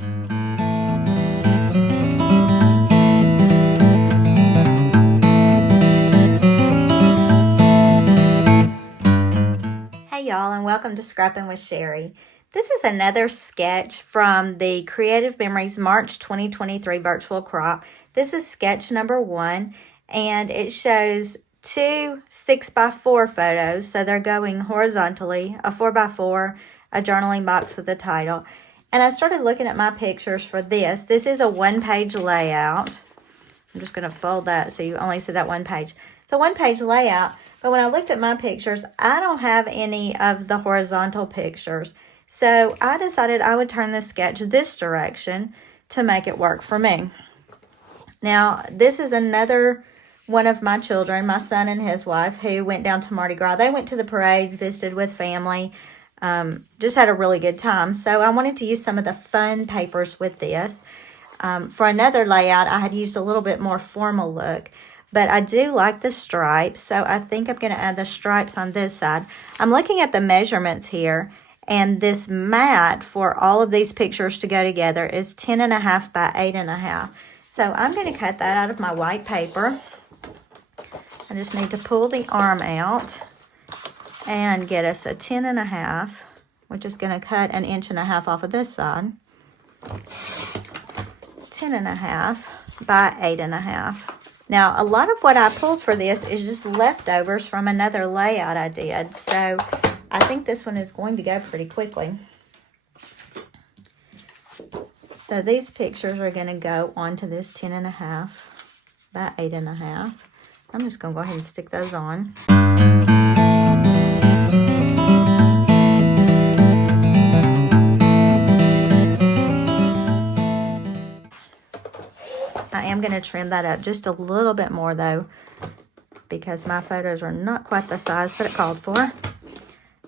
Hey y'all, and welcome to Scrapping with Sherry. This is another sketch from the Creative Memories March 2023 virtual crop. This is sketch number 1, and it shows two 6x4 photos. So they're going horizontally, a 4x4, a journaling box with a title. And I started looking at my pictures for this. This is a one-page layout. I'm just going to fold that so you only see that one page. It's a one-page layout, but when I looked at my pictures, I don't have any of the horizontal pictures. So I decided I would turn the sketch this direction to make it work for me. Now, this is another one of my children, my son and his wife, who went down to Mardi Gras. They went to the parades, visited with family, just had a really good time. So I wanted to use some of the fun papers with this. For another layout, I had used a little bit more formal look, but I do like the stripes, so I think I'm going to add the stripes on this side. I'm looking at the measurements here, and this mat for all of these pictures to go together is 10.5 by 8.5. So I'm going to cut that out of my white paper. I just need to pull the arm out and get us a 10.5, which is going to cut 1.5 inches off of this side. 10.5 by 8.5. Now, a lot of what I pulled for this is just leftovers from another layout I did. So I think this one is going to go pretty quickly. So these pictures are going to go onto this 10.5 by 8.5. I'm just going to go ahead and stick those on. I am going to trim that up just a little bit more though, because my photos are not quite the size that it called for.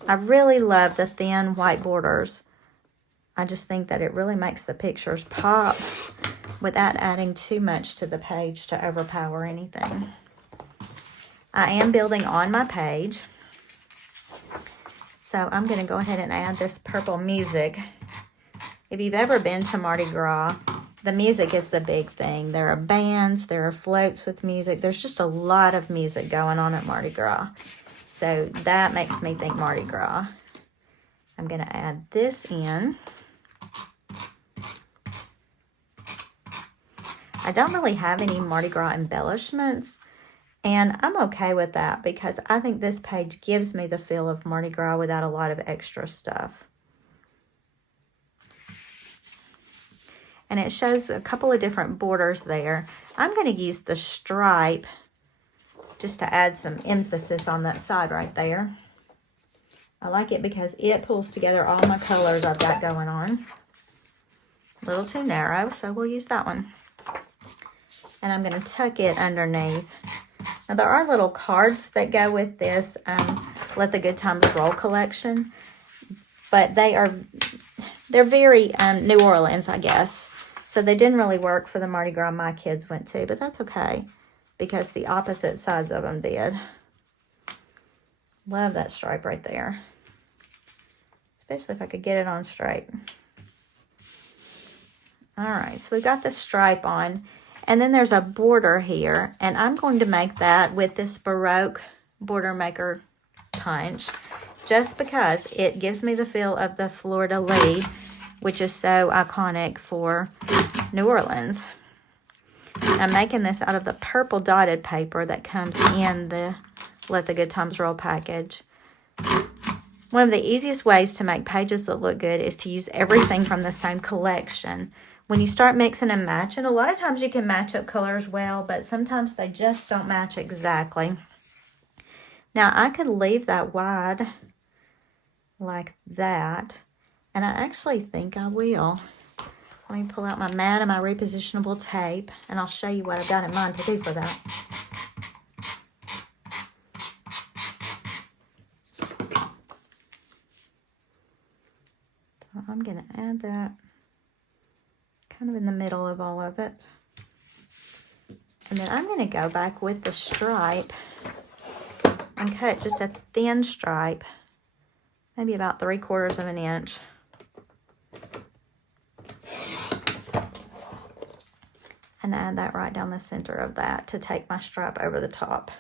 I really love the thin white borders. I just think that it really makes the pictures pop without adding too much to the page to overpower anything. I am building on my page, so I'm going to go ahead and add this purple music. If you've ever been to Mardi Gras, the music is the big thing. There are bands, there are floats with music. There's just a lot of music going on at Mardi Gras. So that makes me think Mardi Gras. I'm going to add this in. I don't really have any Mardi Gras embellishments, and I'm okay with that because I think this page gives me the feel of Mardi Gras without a lot of extra stuff. And it shows a couple of different borders there. I'm going to use the stripe just to add some emphasis on that side right there. I like it because it pulls together all my colors I've got going on. A little too narrow, so we'll use that one. And I'm going to tuck it underneath. Now there are little cards that go with this Let the Good Times Roll collection, but they're very New Orleans, I guess. So they didn't really work for the Mardi Gras my kids went to, but that's okay because the opposite sides of them did. Love that stripe right there, especially if I could get it on straight. All right, so we've got the stripe on, and then there's a border here, and I'm going to make that with this Baroque Border Maker punch just because it gives me the feel of the fleur-de-lis, which is so iconic for New Orleans. I'm making this out of the purple dotted paper that comes in the Let the Good Times Roll package. One of the easiest ways to make pages that look good is to use everything from the same collection. When you start mixing and matching, a lot of times you can match up colors well, but sometimes they just don't match exactly. Now I could leave that wide like that, and I actually think I will. Let me pull out my mat and my repositionable tape, and I'll show you what I've got in mind to do for that. So I'm going to add that kind of in the middle of all of it. And then I'm going to go back with the stripe and cut just a thin stripe, maybe about 3/4 of an inch. and add that right down the center of that to take my stripe over the top.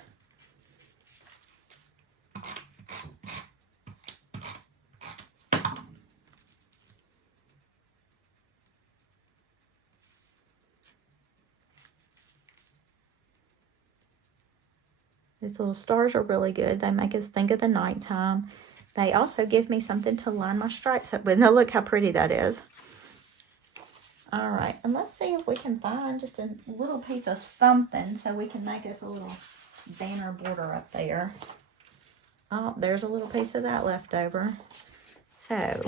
These little stars are really good. They make us think of the nighttime. They also give me something to line my stripes up with. Now look how pretty that is. All right, and let's see if we can find just a little piece of something so we can make us a little banner border up there. Oh, there's a little piece of that left over. So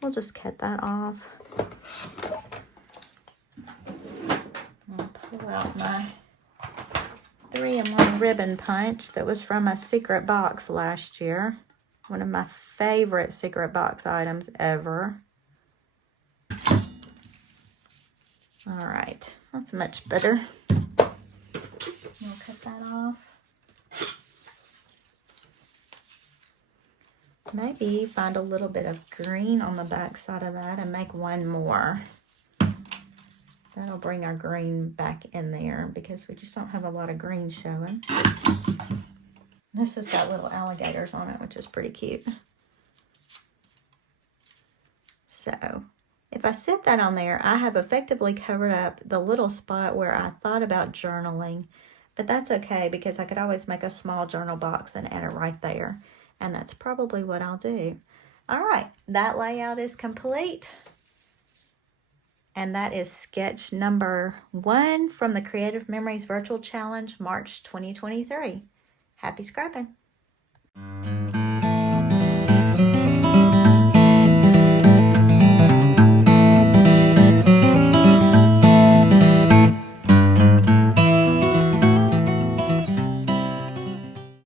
we'll just cut that off. I'll pull out my 3-in-1 ribbon punch that was from a secret box last year. One of my favorite secret box items ever. All right, that's much better. We'll cut that off. Maybe find a little bit of green on the back side of that and make one more. That'll bring our green back in there because we just don't have a lot of green showing. This has got little alligators on it, which is pretty cute. So if I set that on there, I have effectively covered up the little spot where I thought about journaling, but that's okay because I could always make a small journal box and add it right there. And that's probably what I'll do. All right, that layout is complete. And that is sketch number 1 from the Creative Memories Virtual Challenge, March 2023. Happy scrapping.